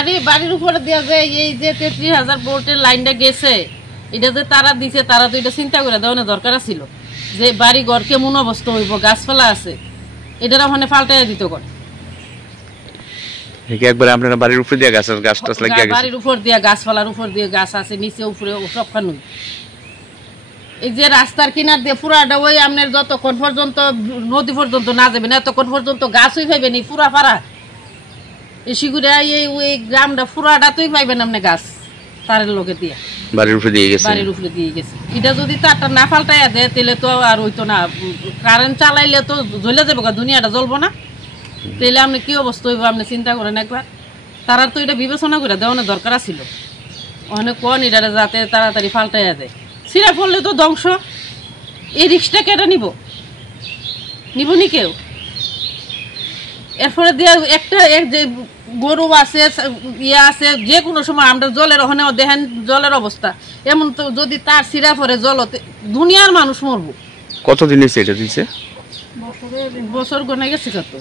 আরে বাড়ির উপরে দেওয়া যায় এই যে 33,000 ভোল্টের লাইনটা গেছে, এটা যে তারা দিছে, তারা তো এটা চিন্তা করে দেওয়ার দরকার ছিল যে বাড়ি ঘর কেমন অবস্থা হইব, গাছপালা আছে, এটার ওখানে পাল্টাইয়া দিত করে। একবারে আপনারা বাড়ির উপর দিয়ে গাছ টাছ লাগিয়ে গেছে, বাড়ির উপর দিয়ে গাছপালার উপর দিয়ে গাছ আছে, নিচে উপরে সবখানে। এই যে রাস্তার কিনার দিয়ে পুরাটা ওই আপনার যতক্ষণ পর্যন্ত নদী পর্যন্ত না যাবেন এতক্ষণ পর্যন্ত গাছই পাইবেন, এই পুরা পাড়া এই শিগুড়া এই ওই গ্রামটা পুরাটা তুই পাইবেন আপনি গাছ তারের লোকে দিয়ে বাড়ির উপরে দিয়ে গেছে, বাড়ির উপরে দিয়ে গেছে। এটা যদি তারটা না পাল্টাইয়া দেয় তাহলে তো আর হইতো না, কারেন্ট চালাইলে তো জ্বলে যাবো, দুনিয়াটা জ্বলবো না, তাহলে আপনি কি অবস্থা হইব আপনি চিন্তা করেন একবার। তারা তো এটা বিবেচনা করে দেওয়ানোর দরকার ছিল, ওখানে কোন এটা যাতে তাড়াতাড়ি পাল্টাইয়া দেয়। সিরা পড়লে তো ধ্বংস, এই রিক্সটা কেটে নিব নি কেউ। এরপরে দিয়ে একটা যে গরু আছে ইয়ে আছে, যে কোনো সময় আমরা জলের ওখানে দেখেন জলের অবস্থা এমন, তো যদি তার সিরা পরে জলতে দুনিয়ার মানুষ মরবো। কতদিন এটা দিচ্ছে? বছর গনে গেছে কত।